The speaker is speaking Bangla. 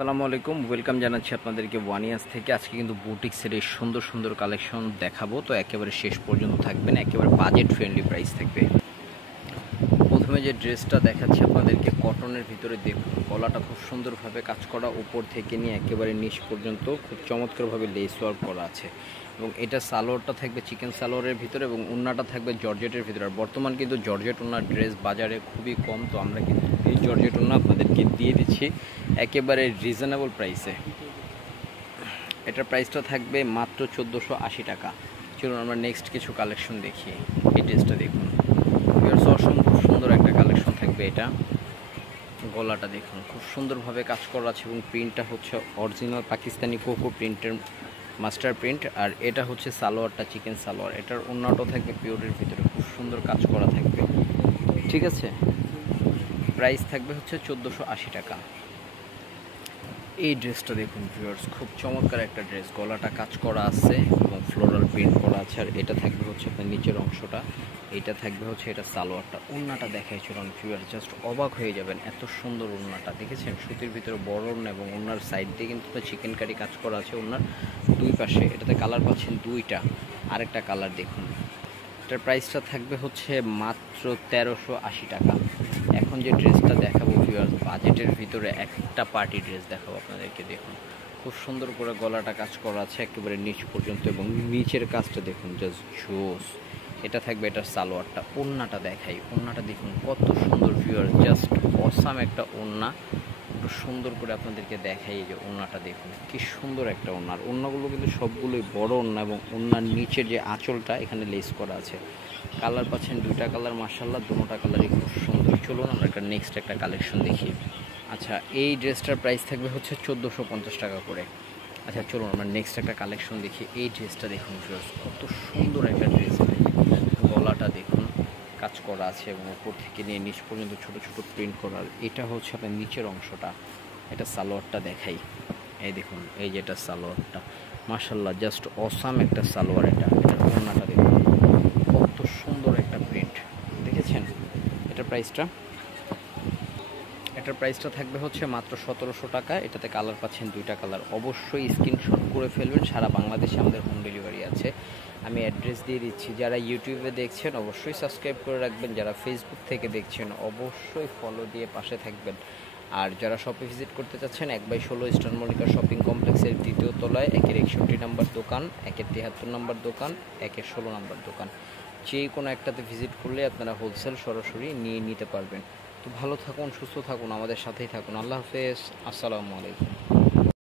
আসসালামু আলাইকুম, ওয়েলকাম জানাচ্ছি আপনাদেরকে ওয়ানিয়াস থেকে। আজকে কিন্তু বুটিক্সের এই সুন্দর সুন্দর কালেকশন দেখাবো, তো একেবারে শেষ পর্যন্ত থাকবেন, একেবারে বাজেট ফ্রেন্ডলি প্রাইস থাকবে। প্রথমে যে ড্রেসটা দেখাচ্ছি আপনাদেরকে, কটনের ভিতরে দেখুন, গলাটা খুব সুন্দরভাবে কাজ করা, উপর থেকে নিয়ে একেবারে নিচ পর্যন্ত খুব চমৎকারভাবে লেস ওয়ার্ক করা আছে। এবং এটা সালোয়ারটা থাকবে চিকেন সালোয়ারের ভিতরে এবং ওন্নাটা থাকবে জর্জেটের ভিতরে। আর বর্তমান কিন্তু জর্জেট ওন্নার ড্রেস বাজারে খুবই কম, তো আমরা কিন্তু এই জর্জেট ওন্না আপনাদেরকে দিয়ে দিচ্ছি একেবারে রিজনেবল প্রাইসে। এটার প্রাইসটা থাকবে মাত্র 1480 টাকা। চলুন আমরা নেক্সট কিছু কালেকশন দেখি। এই ড্রেসটা দেখুন, অসম্ভব সুন্দর একটা কালেকশন থাকবে। এটা গলাটা দেখুন, খুব সুন্দরভাবে কাজ করা আছে এবং প্রিন্টটা হচ্ছে অরিজিনাল পাকিস্তানি কোকো প্রিন্টের মাস্টার প্রিন্ট। আর এটা হচ্ছে সালোয়ারটা চিকেন সালোয়ার। এটার ওন্নাটাও থাকবে পিওরের ভিতরে, খুব সুন্দর কাজ করা থাকবে। ঠিক আছে, প্রাইস থাকবে হচ্ছে 1480 টাকা। এই ড্রেসটা দেখুন ভিউয়ার্স, খুব চমৎকার একটা ড্রেস, গলাটা কাজ করা আছে এবং ফ্লোরাল প্রিন্ট করা আছে। আর এটা থাকবে হচ্ছে আপনার নিচের অংশটা, এটা থাকবে হচ্ছে এটা সালোয়ারটা। ওন্নাটা দেখাই চলুন ভিউয়ার্স, জাস্ট অবাক হয়ে যাবেন, এত সুন্দর ওন্নাটা দেখেছেন। সুতির ভিতরে বড় ওন্না এবং ওন্নার সাইড দিয়ে কিন্তু চিকেন কারি কাজ করা আছে ওন্নার দুই পাশে। এটাতে কালার পাচ্ছেন দুইটা, আরেকটা কালার দেখুন। এটার প্রাইসটা থাকবে হচ্ছে মাত্র 1380 টাকা। এখন যে ড্রেসটা দেখাবো ভিউয়ার্স, বাজেটের ভিতরে একটা পার্টি ড্রেস দেখাবো আপনাদেরকে। দেখুন, খুব সুন্দর করে গলাটা কাজ করা আছে একেবারে নিচ পর্যন্ত এবং নিচের কাজটা দেখুন জাস্ট জোস। এটা থাকবে এটার সালোয়ারটা। ওন্নাটা দেখাই, ওন্নাটা দেখুন কত সুন্দর ভিউয়ার্স, জাস্ট অসাম একটা ওন্না। একটু সুন্দর করে আপনাদেরকে দেখাই, এই যে ওন্নাটা দেখুন কি সুন্দর একটা ওন্না। আর ওন্নাগুলো কিন্তু সবগুলোই বড় ওন্না এবং ওন্নার নিচের যে আঁচলটা এখানে লেস করা আছে। কালার পাচ্ছেন দুইটা কালার, মাশাআল্লাহ দুটোটা কালারই খুব সুন্দর। চলুন আমরা নেক্সট একটা কালেকশন দেখি। আচ্ছা, এই ড্রেসটার প্রাইস থাকবে হচ্ছে 1450 টাকা করে। আচ্ছা চলুন আমরা নেক্সট একটা কালেকশন দেখি। এই ড্রেসটা দেখুন ভিউয়ার্স, কত সুন্দর একটা ড্রেস। গলাটা দেখুন কাজ করা আছে এবং উপর থেকে নিয়ে নিচ পর্যন্ত ছোট ছোট প্রিন্ট করার। এটা হচ্ছে আপনার নিচের অংশটা। এটা সালোয়ারটা দেখাই, এই দেখুন, এই যে এটা সালোয়ারটা, মাশাআল্লাহ জাস্ট অসাম একটা সালোয়ার। এটার ওন্নাটা দেখুন কত সুন্দর একটা প্রিন্ট দেখেছেন। এটার প্রাইসটা থাকবে হচ্ছে মাত্র 1700 টাকা। এটাতে কালার পাচ্ছেন দুইটা কালার। অবশ্যই স্ক্রিনশট করে ফেলবেন, সারা বাংলাদেশে আমাদের হোম ডেলিভারি আছে। আমি অ্যাড্রেস দিয়ে দিচ্ছি। যারা ইউটিউবে দেখছেন অবশ্যই সাবস্ক্রাইব করে রাখবেন, যারা ফেসবুক থেকে দেখছেন অবশ্যই ফলো দিয়ে পাশে থাকবেন। আর যারা শপে ভিজিট করতে চাচ্ছেন, 1/16 ইস্টার্ন মল্লিকা শপিং কমপ্লেক্সের দ্বিতীয় তলায় 1-61 নম্বর দোকান, 1-73 নম্বর দোকান, 1-16 নম্বর দোকান, যে কোনো একটাতে ভিজিট করলে আপনারা হোলসেল সরাসরি নিয়ে নিতে পারবেন। তো ভালো থাকুন, সুস্থ থাকুন, আমাদের সাথেই থাকুন। আল্লাহ হাফেজ, আসসালামু আলাইকুম।